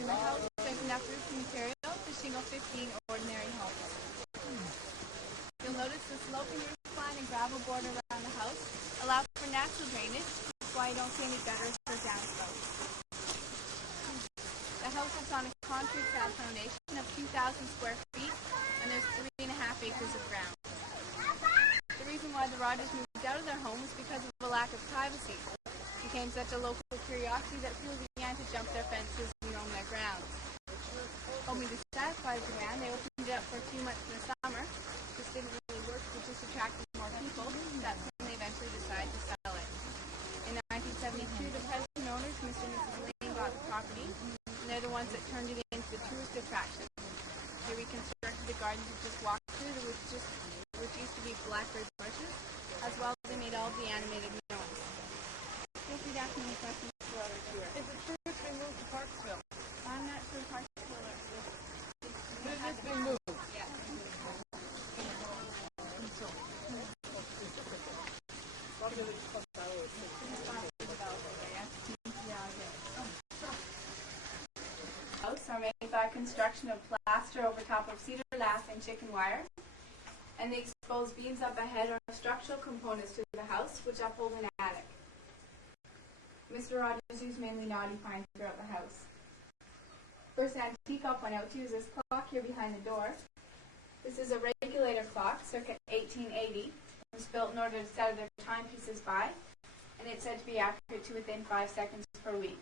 In the house, there's enough roofing material to shingle 15 ordinary homes. You'll notice the sloping roof line and gravel border around the house allow for natural drainage, that's why you don't see any gutters or downspouts. The house is on a concrete slab foundation of 2,000 square feet, and there's 3.5 acres of ground. The reason why the Rogers moved out of their home was because of a lack of privacy. It became such a local curiosity that people began to jump their fences and roam their grounds. Hoping to satisfy the demand, they opened it up for a few months in the summer. This didn't really work, but just attracted more people. That's when they eventually decided to sell it. In 1972, the present owners, Mr. and Mrs. Lane, bought the property, and they're the ones that turned it into the tourist attraction. They reconstructed the gardens you just walked through, which used to be blackbird bushes, as well as they made all of the animated gnomes. Feel free to ask me any questions for our tour. Is it true it's been moved to Parksville? I'm not sure Parksville or It's been moved. yeah. House are made by construction of plaster over top of cedar lath and chicken wire, and the exposed beams up ahead are structural components to the house which uphold an attic. Mr. Rogers used mainly knotty pine throughout the house. First antique I'll point out to you is this clock here behind the door. This is a regulator clock, circa 1880. It was built in order to set their timepieces by, and it's said to be accurate to within 5 seconds per week.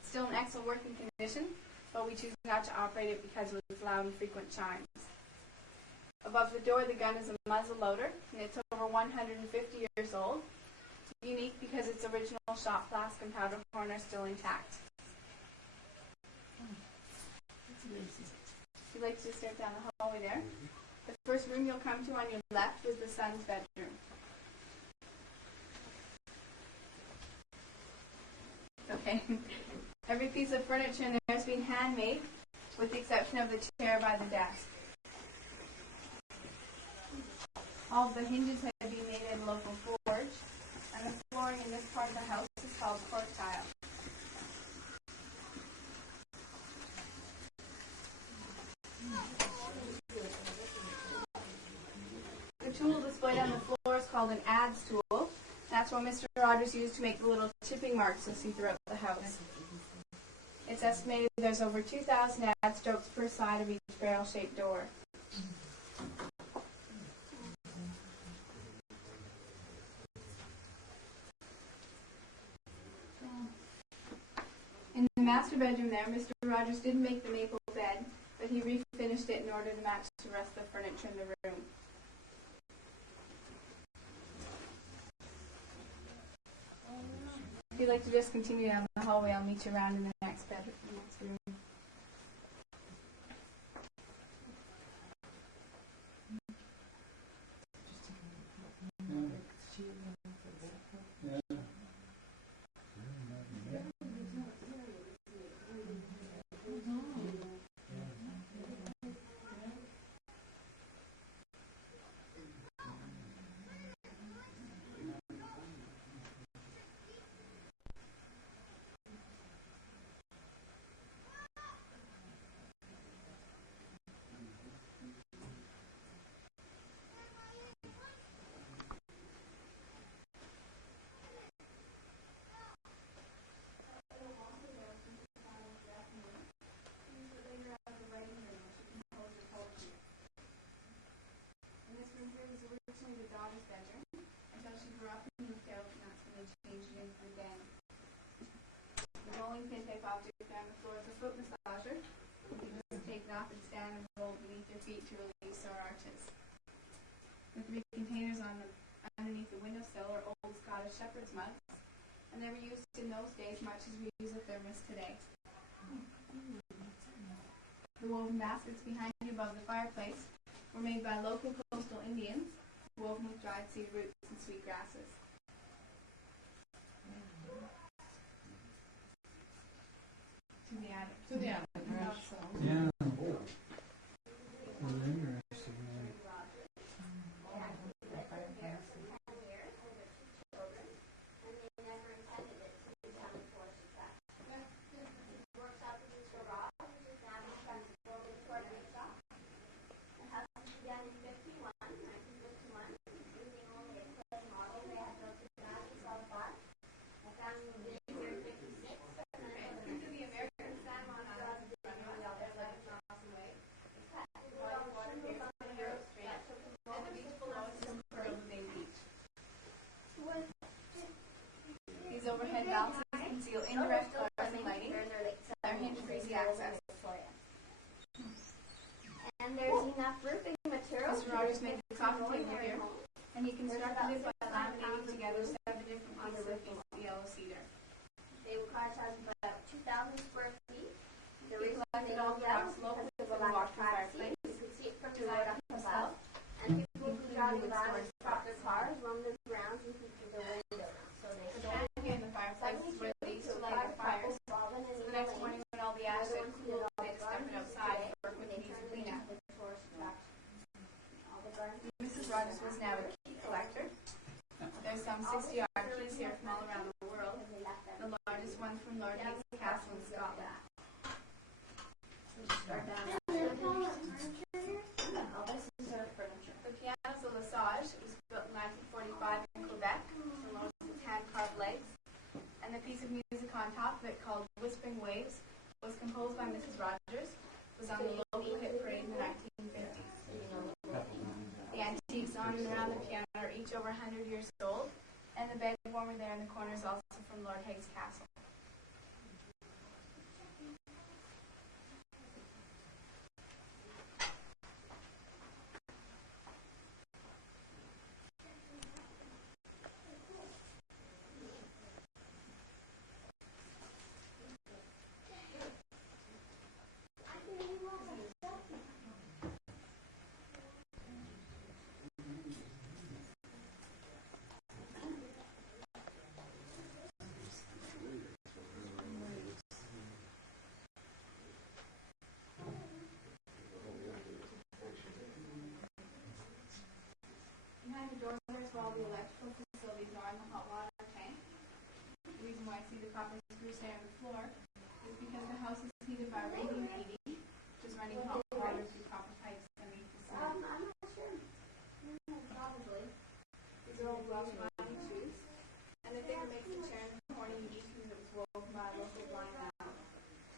It's still in excellent working condition, but we choose not to operate it because of its loud and frequent chimes. Above the door, the gun is a muzzle loader, and it's over 150 years old. It's unique because its original shot flask and powder horn are still intact. If you'd like to just start down the hallway there. The first room you'll come to on your left is the son's bedroom. Okay. Every piece of furniture in there has been handmade, with the exception of the chair by the desk. All of the hinges have been made at a local forge, and the flooring in this part of the house is called cork tile. The tool displayed on the floor is called an adze tool. That's what Mr. Rogers used to make the little chipping marks you'll see throughout the house. It's estimated there's over 2,000 adze strokes per side of each barrel-shaped door. In the master bedroom there, Mr. Rogers didn't make the maple bed, but he refinished it in order to match the rest of the furniture in the room. If you'd like to just continue down the hallway, I'll meet you around in the next bedroom, the next room. The daughter's bedroom until she grew up and moved out, and that's when they changed it into the den. The rolling pin type object on the floor is a foot massager. You can just take it off and stand and roll beneath your feet to release sore arches. The 3 containers underneath the windowsill are old Scottish shepherd's mugs, and they were used in those days much as we use a thermos today. The woven baskets behind you above the fireplace were made by local coastal Indians, woven with dried seed roots and sweet grasses. To the attic. To the attic. Yeah. indirect fluorescent lighting. They're hands-free easy access. And there's enough roofing material. Mr. Rogers made the coffee table here, and he constructed it by laminating together 7 different pieces of yellow cedar. Fable Cottage has about 2,000 square feet. The He reason collected all the rocks locally for the walk-through fireplace. you can see it from the Designed road up himself. above. And people who drive the vans park their cars, run the grounds, and keep their window down. So they The stole pan here in the fireplace is where they used to light their fires. So the next morning when all the ash had cooled, they had to step it outside and work with the needs of cleanup. Mrs. Rogers was now a key collector. There's some 60-odd keys here from all around the world. The largest one from Lord Hayes Castle in Scotland. The piano's a Lesage. It was built in 1945 in Quebec. The most with hand-carved legs. And the piece of music on top of it, called Whispering Waves, was composed by Mrs. Rogers. It was on the local hit parade in the 1950s. The antiques on and around the piano are each over 100 years old, and the bed warmer there in the corner is also from Lord Hayes Castle. Behind the door there's where all the electrical facilities are in the hot water tank. The reason why I see the copper screws there on the floor is because the house is heated by radiant heating, which is running hot water through copper pipes underneath the ceiling. I'm not sure. Probably. These are old Welsh binding shoes, and the thing that makes the chair in the corner unique is it was woven by a local blind man.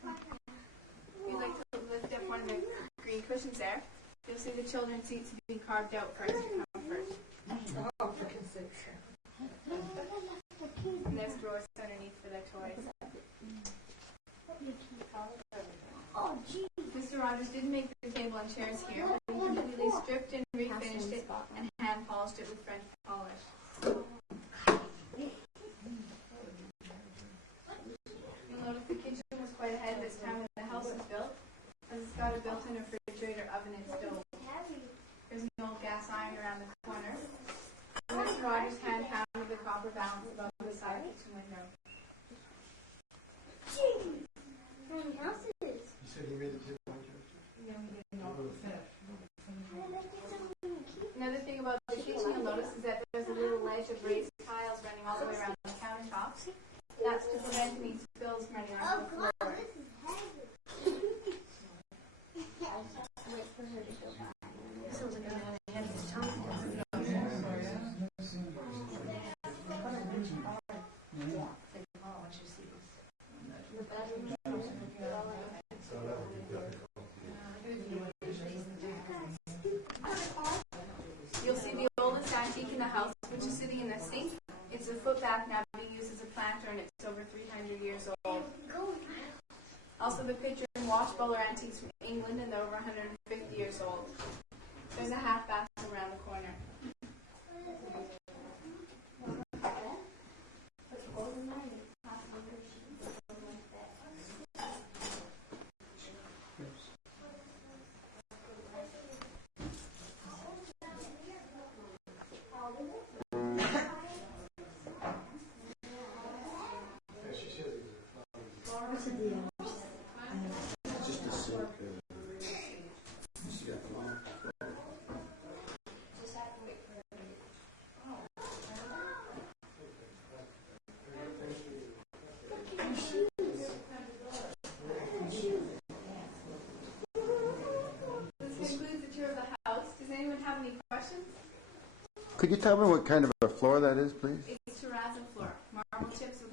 If you'd like to lift up one of the green cushions there, you'll see the children's seats have been carved out for extra comfort. Oh, for goodness sake. And there's drawers underneath for their toys. Oh, gee. Mr. Rogers didn't make the table and chairs here, but he completely stripped and refinished it and hand polished it with French polish. You'll notice the kitchen was quite ahead of its time when the house was built, as it's got a built-in refrigerator, oven, and stove. There's an old gas iron around the corner. Mr. Rogers hand pounded the copper balance above the side kitchen window. How many houses? You said you made the table on Yeah, we didn't know it was finished. Another thing about the kitchen you'll notice is that there's a little ledge of raised tiles running all the way around the countertops. That's to prevent any spills from running onto the floor. This is heavy. Wait for her to go by. Sounds like I'm having a heavy stomach. You'll see the oldest antique in the house, which is sitting in the sink. It's a foot bath now being used as a planter, and it's over 300 years old. Also, the pitcher and wash bowl are antiques from England, and they're over 150 years old. There's a half bath around the corner. just a silk. This concludes the tour of the house. Does anyone have any questions? Could you tell me what kind of a floor that is, please? It's terrazzo floor, marble chips with